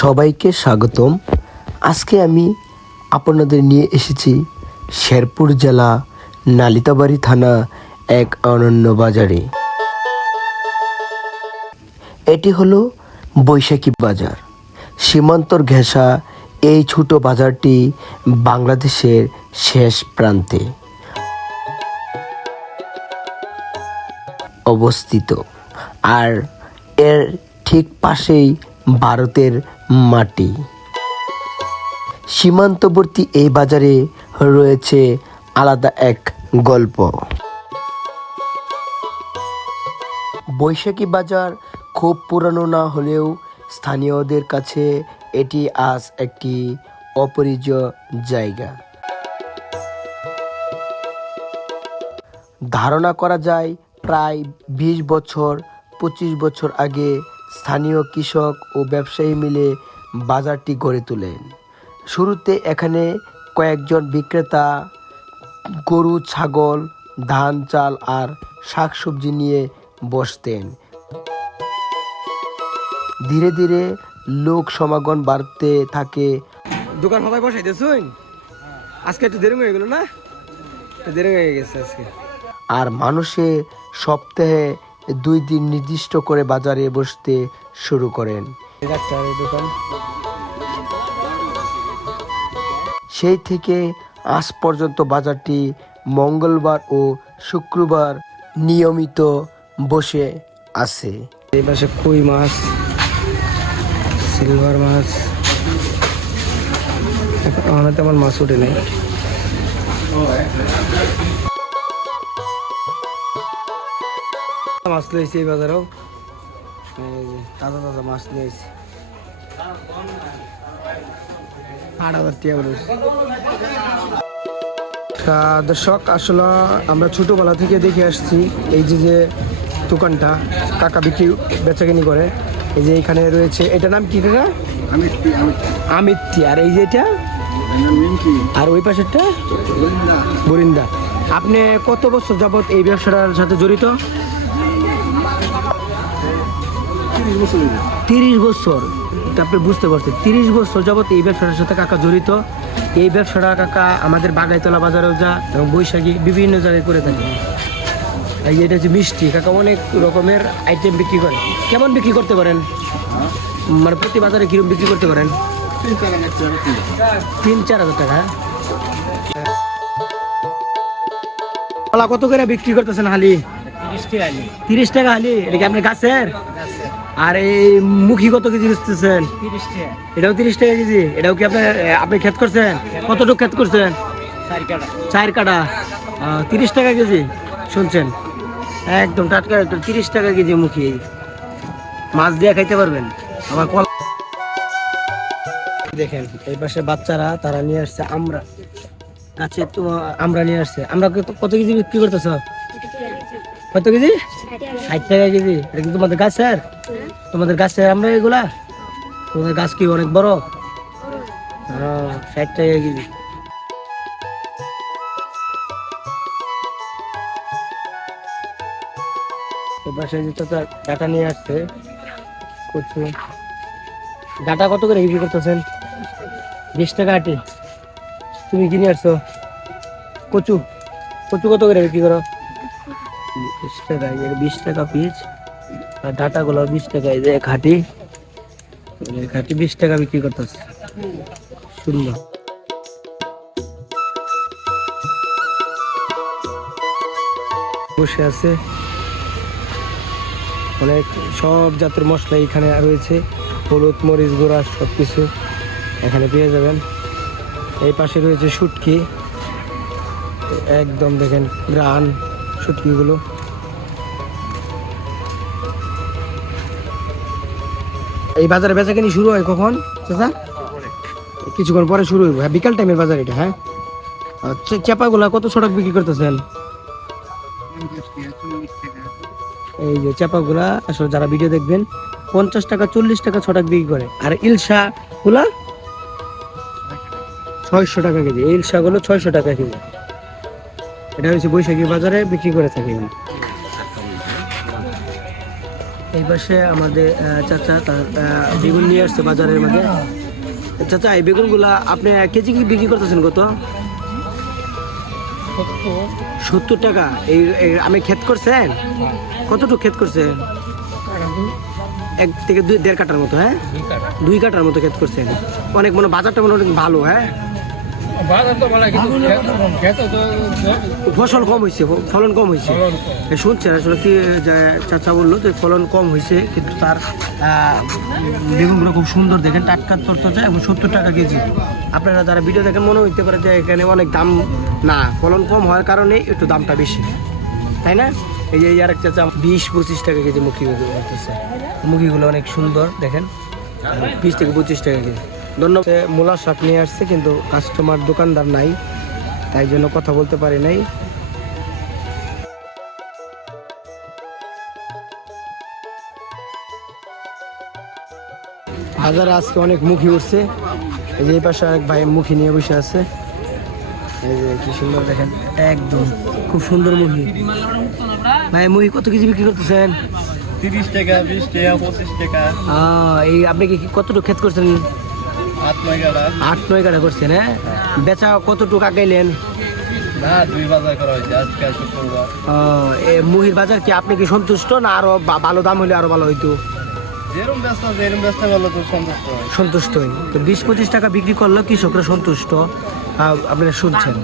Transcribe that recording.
সবাইকে স্বাগতম। আজকে আমি আপনাদের নিয়ে এসেছি শেরপুর জেলা নালিতাবাড়ি থানা এক অনন্য বাজারে। এটি হলো বৈশাখী বাজার। সীমান্তর ঘেঁষা এই ছোট বাজারটি বাংলাদেশের শেষ প্রান্তে অবস্থিত। আর এর ঠিক পাশেই ভারতের মাটি। সীমান্তবর্তী এই বাজারে রয়েছে আলাদা এক গল্প। বৈশাখী বাজার খুব পুরানো না হলেও স্থানীয়দের কাছে এটি আজ একটি অপরিচিত জায়গা। ধারণা করা যায় প্রায় বিশ বছর, পঁচিশ বছর আগে স্থানীয় কৃষক ও ব্যবসায়ী মিলে বাজারটি গড়ে তোলেন। শুরুতে এখানে কয়েকজন বিক্রেতা গরু ছাগল ধান চাল আর শাকসবজি নিয়ে বসতেন। ধীরে ধীরে লোক সমাগম বাড়তে থাকে। দোকান সবাই বসাই দিয়েছুন আজকে একটু দেরি হয়ে গেল না? দেরি হয়ে গেছে আজকে। আর মানুষে সপ্তাহে দুই দিন নির্দিষ্ট করে বাজারে বসতে শুরু করেন। সেই থেকে আজ পর্যন্ত বাজারটি মঙ্গলবার ও শুক্রবার নিয়মিত বসে আছে। এই পাশে কই মাছ, সিলভার মাছ, এখন আমার মাছ উঠে নেই। মাছ লইছি এই বাজারেও তাজা তাজা মাছ লইছি আট হাজার টাকা আহ, দর্শক আসলে আমরা ছোটবেলা থেকে দেখে আসছি এই যে যে দোকানটা কাকা বিক্রি বেচাকিনি করে। এই যে এখানে রয়েছে এটা নাম কি কাকা? আমিত্তি আর এই যে এটা? আর ওই পাশেরটা? বরিন্দা। আপনি কত বছর যাবত এই ব্যবসাটার সাথে জড়িত? তিরিশ বছর। আপনি বুঝতে পারছেন। তিরিশ বছর যাবত এই ব্যবসাটার সাথে কাকা জড়িত। এই ব্যবসাটা কাকা আমাদের বাগাইতলা বাজারেও যা এবং বৈশাখী বিভিন্ন জায়গায় করে থাকে। এই এটা হচ্ছে মিষ্টি। কাকা অনেক রকমের আইটেম বিক্রি করে। কেমন বিক্রি করতে পারেন? মানে প্রতি বাজারে কীরকম বিক্রি করতে পারেন? তিন, চার হাজার টাকা। কত করে বিক্রি করতেছেন হালি। তিরিশ টাকা হালি? এটা কি আপনার গাছের? আর এই মুখী কত কেজি বেচতেছেন? এটাও তিরিশ টাকা কেজি? এটাও কি আপনার এ, আপনি ক্ষেত করছেন? কতটুকু ক্ষেত করছেন? চার কাটা তিরিশ টাকা কেজি। শুনছেন? একদম টাটকা একদম তিরিশ টাকা কেজি মুখী। মাছ দিয়ে খাইতে পারবেন। আবার কল দেখেন এই পাশে বাচ্চারা তারা নিয়ে আসছে আমরা। গাছে তো আমরা নিয়ে আসছে। আমরা কত- কেজি বিক্রি করতেছ? কত কেজি? ষাট টাকা কেজি। এটা কি তোমাদের গাছের? তোমাদের গাছের আমরা এগুলা? তোমাদের গাছ কি অনেক বড়? হ্যাঁ ষাট টাকা কেজি। যে চাচা ডাটা নিয়ে আসছে। কচু। ডাটা কত করে বিক্রি করতেছেন? বিশ টাকা আটি। তুমি কিনে আসছো? কচু। কচু কত করে বিক্রি করো? বিশ টাকা বিশ টাকা পিস আর ডাটা গুলো বিশ টাকা, এই যে এই ঘাটি বিশ টাকা বিক্রি করতেছে। সুন্দর। বসে আছে। অনেক সব জাতের মশলা এখানে রয়েছে। হলুদ, মরিচ, গুঁড়া সব কিছু এখানে পেয়ে যাবেন। এই পাশে রয়েছে শুটকি। একদম দেখেন, গ্রান শুটকিগুলো। এই বাজারে বেচা কিনি শুরু হয় কখন, চাচা? কিছুক্ষণ পরে শুরু হইব। হ্যাঁ বিকাল টাইমের বাজার এটা হ্যাঁ? চেপাগুলা কত ছটাক বিক্রি করতেছেন? এই যে চাপাগুলা, আসলে যারা ভিডিও দেখবেন, পঞ্চাশ টাকা, চল্লিশ টাকা ছটাক বিক্রি করে। আর ইলশা গুলা ছয়শো টাকা কেজি। এই ইলশা গুলো ছয়শো টাকা কেজি। এটা হচ্ছে বৈশাখী বাজারে বিক্রি করে থাকে। এই পাশে আমাদের চাচা, তার বেগুন নিয়ে আসছে বাজারের মধ্যে চাচা, এই বেগুনগুলা আপনি কেজি কি বিক্রি করতেছেন কত? সত্তর টাকা। এই আমি ক্ষেত করছেন? কতটুকু ক্ষেত করছেন? এক থেকে দুই, দেড় কাটার মতো হ্যাঁ? দুই কাটার মতো ক্ষেত করছেন। অনেক মানে বাজারটা মনে অনেক ভালো হ্যাঁ? ফসল কম হয়েছে ফলন কম হয়েছে শুনছেন আসলে কি যে চাচা বলল যে ফলন কম হয়েছে কিন্তু তার বেগুনগুলো খুব সুন্দর দেখেন টাটকা তরতাজা এবং সত্তর টাকা কেজি। আপনারা যারা ভিডিও দেখেন মনে হইতে পারে যে এখানে অনেক দাম না ফলন কম হওয়ার কারণে একটু দামটা বেশি। তাই না? এই যে আর এক চাচা বিশ পঁচিশ টাকা কেজি মুখি করতেছে। মুখিগুলো অনেক সুন্দর দেখেন। বিশ থেকে পঁচিশ টাকা কেজি। ধন্যবাদ। মূলা শাক নিয়ে আসছে কিন্তু কাস্টমার দোকানদার নাই তাই জন্য কথা বলতে পারি নাই। বাজারে আজকে অনেক মুখী উঠছে। এই যে এই পাশে এক ভাই মুখী নিয়ে বসে আছে। এই যে কি সুন্দর দেখেন একদম খুব সুন্দর মুখী। ভাই মুখী কত কেজি বিক্রি করতেছেন? তিরিশ টাকা বিশ টাকা পঁচিশ টাকা। এই আপনি কি কি কতটুকু ক্ষেত করছেন? আট নয় কাটা করছেন হ্যাঁ। বেচা কতটুকু আগাইলেন মুহির বাজার কি আপনি কি সন্তুষ্ট না আরও ভালো দাম হলে আরও ভালো হইতো? সন্তুষ্ট তো বিশ পঁচিশ টাকা বিক্রি করল কৃষকরা সন্তুষ্ট? আপনারা শুনছেন।